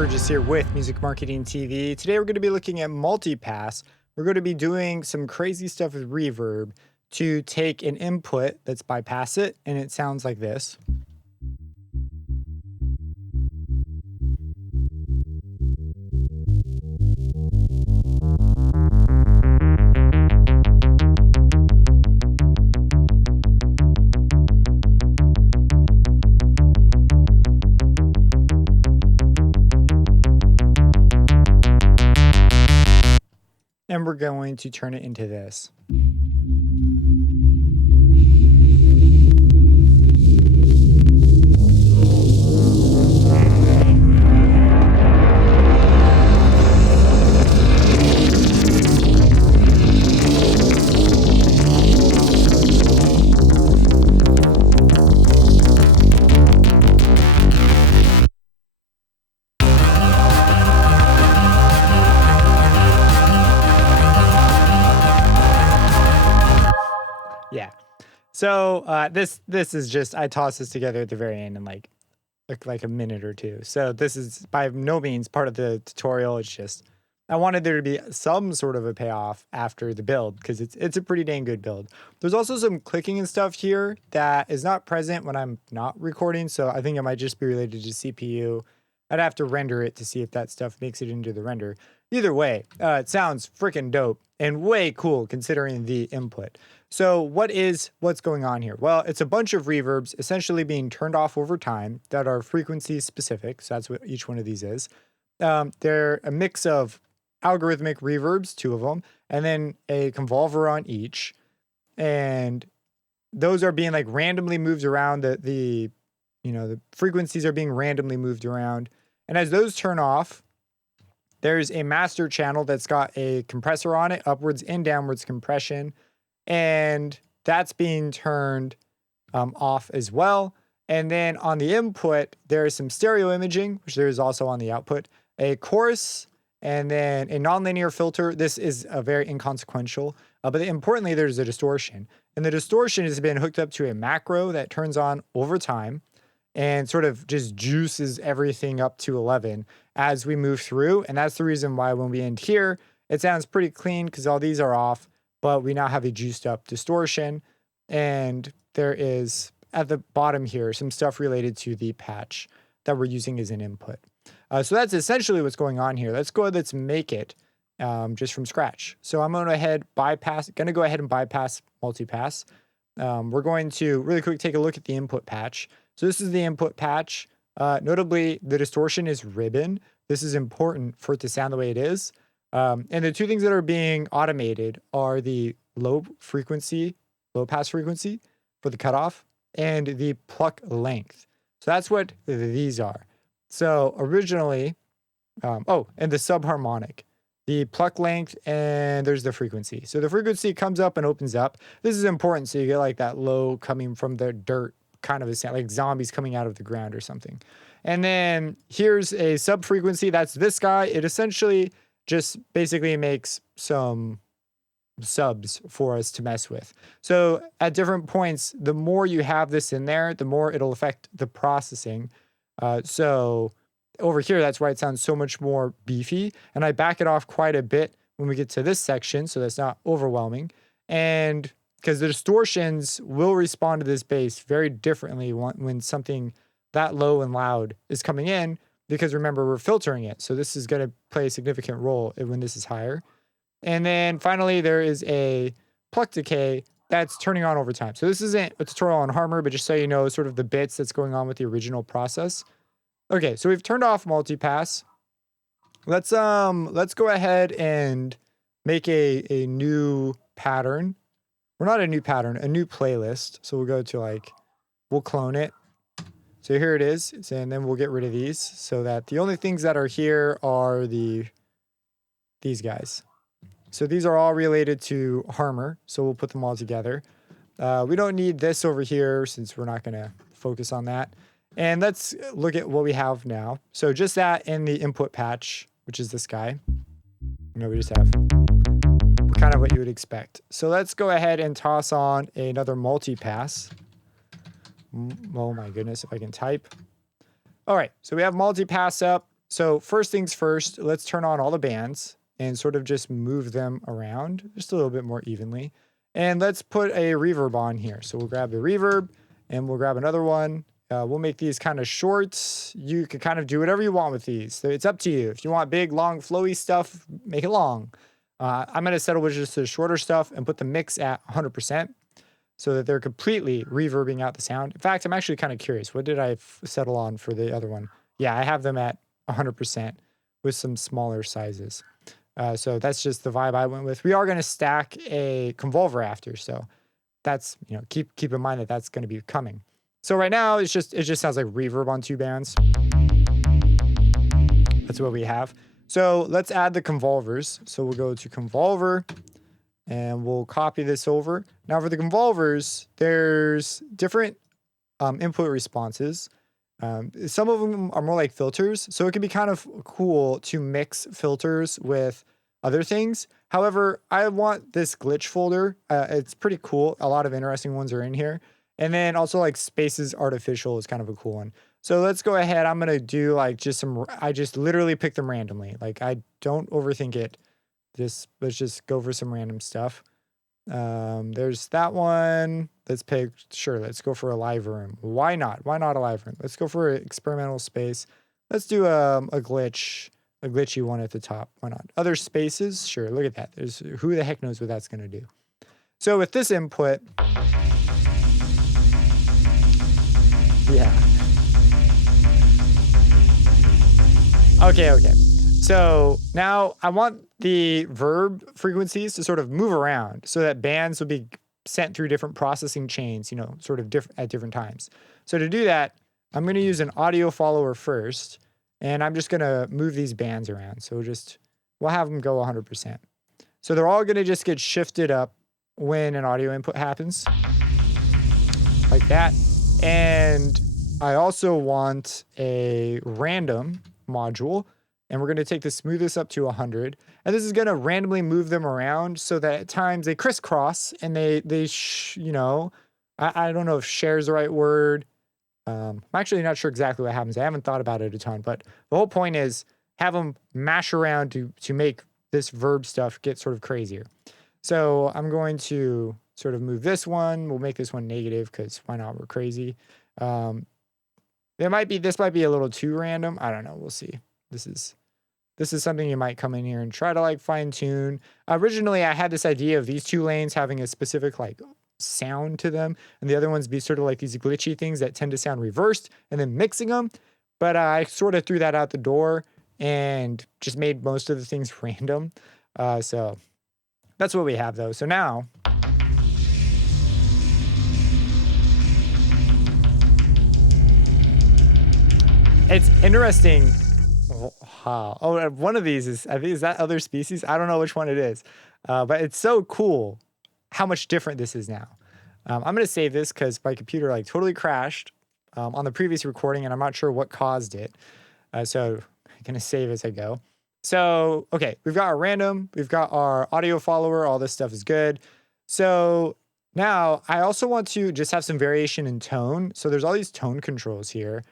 Burgess here with Music Marketing TV. Today we're going to be looking at Multipass. We're going to be doing some crazy stuff with reverb to take an input, let's bypass it, and it sounds like this. And we're going to turn it into this. Yeah. So this is just, I tossed this together at the very end in like a minute or two. So this is by no means part of the tutorial. It's just, I wanted there to be some sort of a payoff after the build because it's a pretty dang good build. There's also some clicking and stuff here that is not present when I'm not recording. So I think it might just be related to CPU. I'd have to render it to see if that stuff makes it into the render. Either way, it sounds freaking dope and way cool considering the input. So what's going on here? Well, it's a bunch of reverbs essentially being turned off over time that are frequency specific. So that's what each one of these is. They're a mix of algorithmic reverbs, 2 of them, and then a convolver on each. And those are being like randomly moved around. The frequencies are being randomly moved around. And as those turn off, there's a master channel that's got a compressor on it, upwards and downwards compression. And that's being turned off as well. And then on the input, there is some stereo imaging, which there is also on the output, a chorus, and then a nonlinear filter. This is a very inconsequential, but importantly, there's a distortion. And the distortion has been hooked up to a macro that turns on over time and sort of just juices everything up to 11 as we move through. And that's the reason why when we end here, it sounds pretty clean because all these are off, but we now have a juiced up distortion. And there is at the bottom here some stuff related to the patch that we're using as an input. So that's essentially what's going on here. Let's make it just from scratch. So I'm going to go ahead and bypass Multipass. We're going to really quick take a look at the input patch. So this is the input patch. Notably, the distortion is ribbon. This is important for it to sound the way it is. And the 2 things that are being automated are the low pass frequency for the cutoff and the pluck length. So that's what these are. So originally, and the subharmonic, the pluck length, and there's the frequency. So the frequency comes up and opens up. This is important. So you get like that low coming from the dirt kind of a sound, like zombies coming out of the ground or something. And then here's a sub frequency. That's this guy. It essentially just basically makes some subs for us to mess with. So at different points, the more you have this in there, the more it'll affect the processing. So over here, that's why it sounds so much more beefy. And I back it off quite a bit when we get to this section, so that's not overwhelming. And because the distortions will respond to this bass very differently when something that low and loud is coming in, because remember, we're filtering it. So this is going to play a significant role when this is higher. And then finally, there is a pluck decay that's turning on over time. So this isn't a tutorial on Harmor, but just so you know, sort of the bits that's going on with the original process. Okay, so we've turned off Multipass. Let's go ahead and make a new pattern. Or not a new pattern, a new playlist. So we'll go to we'll clone it. So here it is, and then we'll get rid of these so that the only things that are here are these guys. So these are all related to Harmor, so we'll put them all together. We don't need this over here since we're not going to focus on that. And let's look at what we have now. So just that in the input patch, which is this guy. We just have kind of what you would expect. So let's go ahead and toss on another Multipass. Oh my goodness, if I can type. All right, so we have Multipass up. So first things first, let's turn on all the bands and sort of just move them around just a little bit more evenly. And let's put a reverb on here. So we'll grab the reverb and we'll grab another one. We'll make these kind of short. You can kind of do whatever you want with these. So it's up to you. If you want big, long, flowy stuff, make it long. I'm going to settle with just the shorter stuff and put the mix at 100% so that they're completely reverbing out the sound. In fact, I'm actually kind of curious. What did I settle on for the other one? Yeah, I have them at 100% with some smaller sizes. So that's just the vibe I went with. We are going to stack a convolver after, so that's, you know, keep in mind that that's going to be coming. So right now it just sounds like reverb on 2 bands. That's what we have. So let's add the convolvers. So we'll go to convolver and we'll copy this over. Now for the convolvers, there's different input responses. Some of them are more like filters, so it can be kind of cool to mix filters with other things. However, I want this glitch folder. It's pretty cool. A lot of interesting ones are in here. And then also like spaces artificial is kind of a cool one. So let's go ahead. I'm going to do like I just literally pick them randomly. Like I don't overthink it. Let's just go for some random stuff. There's that one. Let's go for a live room. Why not? Why not a live room? Let's go for an experimental space. Let's do a glitchy one at the top. Why not? Other spaces? Sure, look at that. Who the heck knows what that's going to do. So with this input, yeah. Okay. So now I want the verb frequencies to sort of move around so that bands will be sent through different processing chains, you know, sort of at different times. So to do that, I'm going to use an audio follower first, and I'm just going to move these bands around. So we'll have them go 100%. So they're all going to just get shifted up when an audio input happens, like that. And I also want a random module, and we're going to take the smoothness up to 100. And this is going to randomly move them around so that at times they crisscross and I don't know if share is the right word. I'm actually not sure exactly what happens. I haven't thought about it a ton, but the whole point is have them mash around to make this verb stuff get sort of crazier. So I'm going to sort of move this one. We'll make this one negative because why not? We're crazy. This might be a little too random. I don't know. We'll see. This is something you might come in here and try to like fine tune. Originally, I had this idea of these 2 lanes having a specific like sound to them, and the other ones be sort of like these glitchy things that tend to sound reversed, and then mixing them. But I sort of threw that out the door and just made most of the things random. So that's what we have though. So now. It's interesting. Oh, one of these I think is that other species. I don't know which one it is, but it's so cool how much different this is now. I'm going to save this because my computer like totally crashed on the previous recording, and I'm not sure what caused it. So I'm going to save as I go. So, okay, we've got our random, we've got our audio follower, all this stuff is good. So now I also want to just have some variation in tone. So there's all these tone controls here.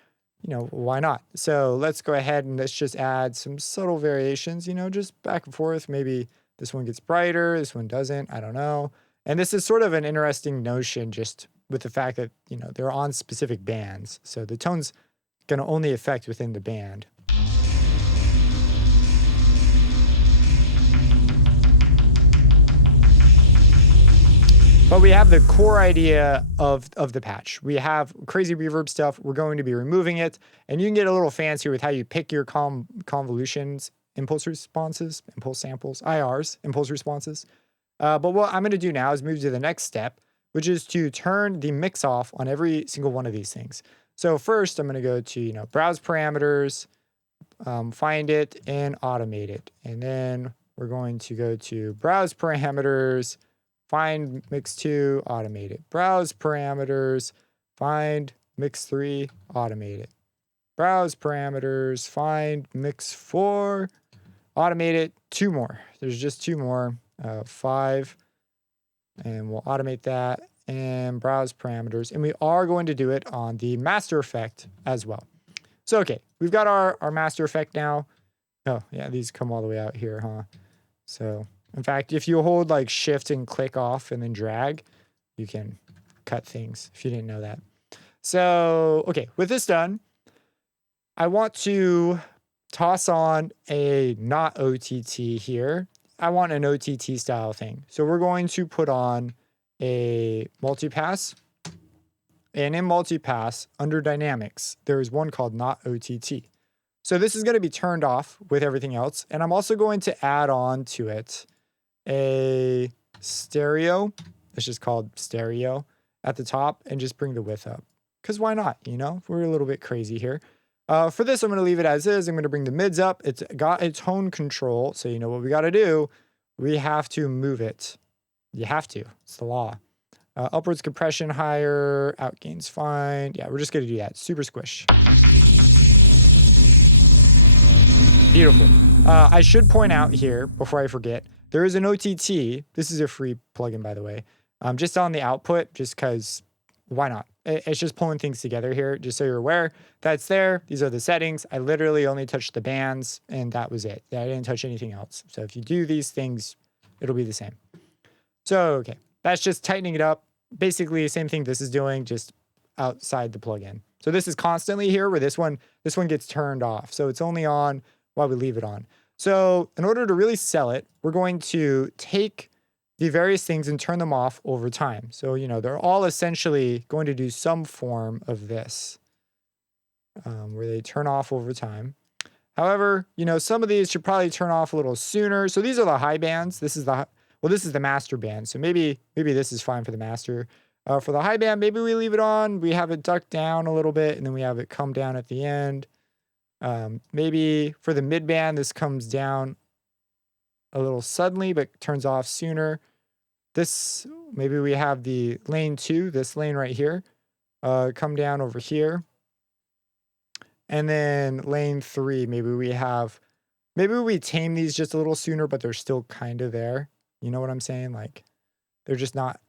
You know, why not? So let's go ahead and let's just add some subtle variations, you know, just back and forth. Maybe this one gets brighter, this one doesn't, I don't know. And this is sort of an interesting notion just with the fact that, you know, they're on specific bands. So the tone's going to only affect within the band. But we have the core idea of the patch. We have crazy reverb stuff. We're going to be removing it. And you can get a little fancy with how you pick your convolutions, impulse responses, impulse samples, IRs, impulse responses. But what I'm going to do now is move to the next step, which is to turn the mix off on every single one of these things. So first, I'm going to go to, browse parameters, find it, and automate it. And then we're going to go to browse parameters, find mix 2, automate it. Browse parameters, find mix 3, automate it. Browse parameters, find mix 4, automate it. 2 more. There's just 2 more. 5. And we'll automate that. And browse parameters. And we are going to do it on the master effect as well. So, okay, we've got our master effect now. Oh, yeah, these come all the way out here, huh? So, in fact, if you hold like shift and click off and then drag, you can cut things if you didn't know that. So, okay, with this done, I want to toss on a not OTT here. I want an OTT style thing. So we're going to put on a multipass. And in multipass, under dynamics, there is one called not OTT. So this is going to be turned off with everything else. And I'm also going to add on to it a stereo. It's just called stereo at the top and just bring the width up. Because why not? You know, we're a little bit crazy here. For this, I'm going to leave it as is. I'm going to bring the mids up. It's got a tone control. So you know what we got to do? We have to move it. You have to. It's the law. Upwards compression higher. Out gain's fine. Yeah, we're just going to do that. Super squish. Beautiful. I should point out here, before I forget, there is an OTT. This is a free plugin, by the way. Just on the output, just because, why not? It's just pulling things together here, just so you're aware. That's there. These are the settings. I literally only touched the bands, and that was it. I didn't touch anything else. So if you do these things, it'll be the same. So, okay. That's just tightening it up. Basically, the same thing this is doing, just outside the plugin. So this is constantly here, where this one gets turned off. So it's only on while we leave it on. So in order to really sell it, we're going to take the various things and turn them off over time. So, you know, they're all essentially going to do some form of this, where they turn off over time. However, you know, some of these should probably turn off a little sooner. So these are the high bands. This is the master band. So maybe this is fine for the master. For the high band, maybe we leave it on. We have it duck down a little bit, and then we have it come down at the end. Maybe for the mid band, this comes down a little suddenly, but turns off sooner. This, maybe we have the lane 2, this lane right here, come down over here. And then lane 3, maybe we tame these just a little sooner, but they're still kind of there. You know what I'm saying? Like, they're just not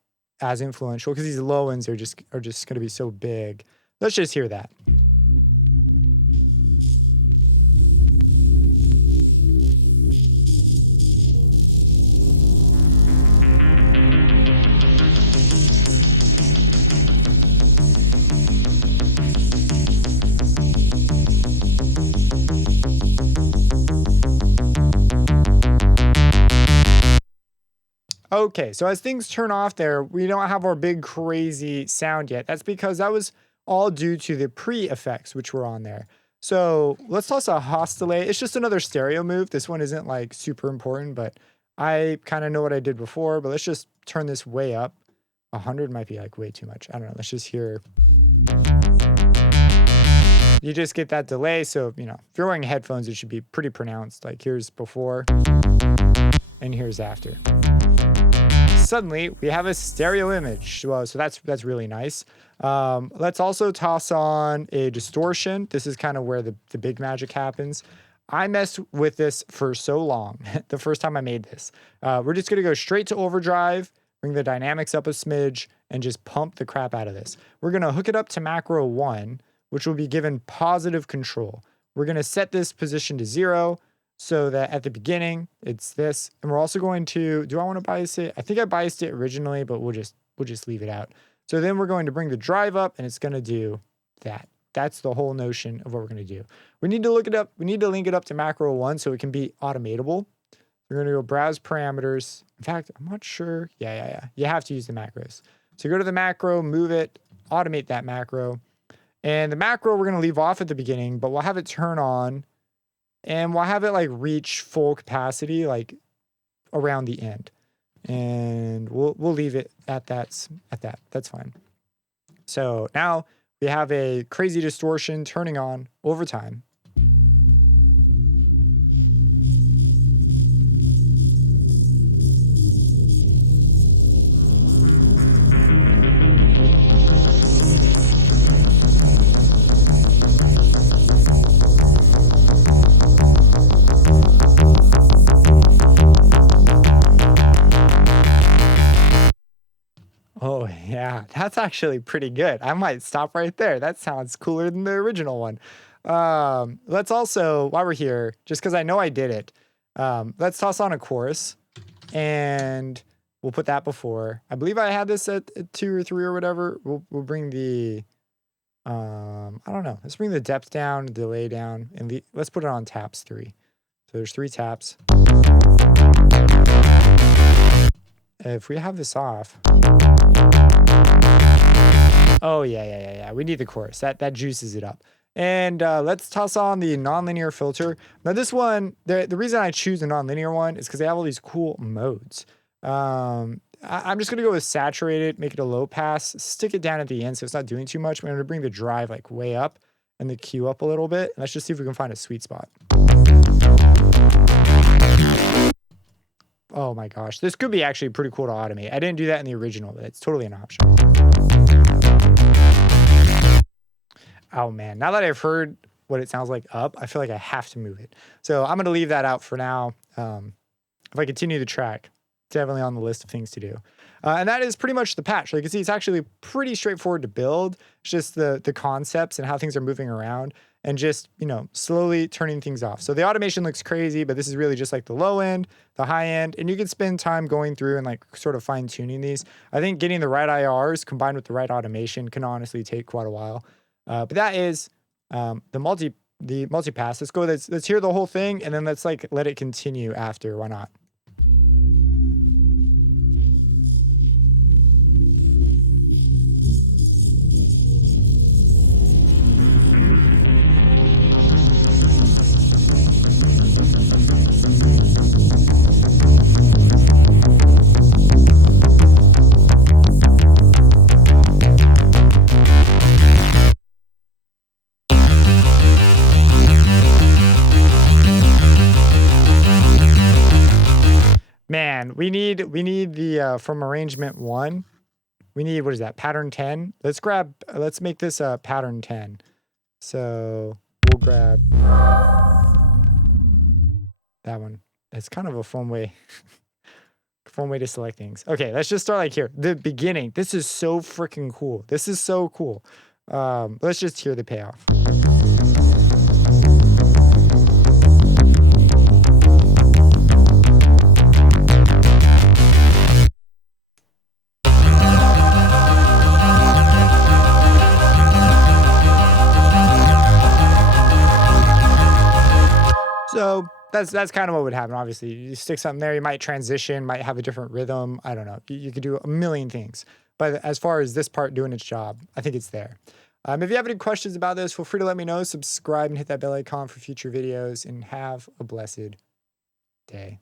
as influential because these low ends are just going to be so big. Let's just hear that. Okay, so as things turn off there, we don't have our big crazy sound yet. That's because that was all due to the pre-effects which were on there. So let's toss a hostile. It's just another stereo move. This one isn't like super important, but I kind of know what I did before. But let's just turn this way up. 100 might be like way too much. I don't know. Let's just hear. You just get that delay. So, you know, if you're wearing headphones, it should be pretty pronounced. Like here's before and here's after. Suddenly we have a stereo image. Well, so that's really nice. Let's also toss on a distortion. This is kind of where the big magic happens. I messed with this for so long. The first time I made this, we're just going to go straight to overdrive, bring the dynamics up a smidge, and just pump the crap out of this. We're going to hook it up to macro 1, which will be given positive control. We're going to set this position to 0. So that at the beginning, it's this. And we're also going to, do I want to bias it? I think I biased it originally, but we'll just leave it out. So then we're going to bring the drive up and it's going to do that. That's the whole notion of what we're going to do. We need to look it up. We need to link it up to macro 1 so it can be automatable. We're going to go browse parameters. In fact, I'm not sure. Yeah. You have to use the macros. So go to the macro, move it, automate that macro. And the macro we're going to leave off at the beginning, but we'll have it turn on. And we'll have it like reach full capacity, like around the end. And we'll leave it at that. That's fine. So now we have a crazy distortion turning on over time. Yeah, that's actually pretty good. I might stop right there. That sounds cooler than the original one. Let's also, while we're here, just because I know I did it, let's toss on a chorus, and we'll put that before. I believe I had this at 2 or 3 or whatever. We'll bring the, I don't know. Let's bring the depth down, delay down, and let's put it on taps 3. So there's 3 taps. If we have this off. Oh, yeah. We need the chorus. That juices it up. And let's toss on the nonlinear filter. Now this one, the reason I choose a nonlinear one is because they have all these cool modes. I'm just gonna go with saturated, make it a low pass, stick it down at the end so it's not doing too much. I'm gonna bring the drive like way up and the Q up a little bit. Let's just see if we can find a sweet spot. Oh my gosh, this could be actually pretty cool to automate. I didn't do that in the original, but it's totally an option. Oh man, now that I've heard what it sounds like up, I feel like I have to move it. So I'm gonna leave that out for now. If I continue the track, definitely on the list of things to do. And that is pretty much the patch. Like you can see, it's actually pretty straightforward to build. It's just the concepts and how things are moving around and just, you know, slowly turning things off. So the automation looks crazy, but this is really just like the low end, the high end, and you can spend time going through and like sort of fine tuning these. I think getting the right IRs combined with the right automation can honestly take quite a while. But that is the multipass. Let's go. Let's hear the whole thing, and then let's like let it continue after. Why not? Man, we need the from arrangement 1. We need, what is that, pattern 10? Let's make this a pattern 10. So we'll grab that one. It's kind of a fun way to select things. Okay, let's just start like here. The beginning. This is so freaking cool. This is so cool. Let's just hear the payoff. So that's kind of what would happen. Obviously, you stick something there, you might transition, might have a different rhythm. I don't know. You could do a million things. But as far as this part doing its job, I think it's there. If you have any questions about this, feel free to let me know. Subscribe and hit that bell icon for future videos, and have a blessed day.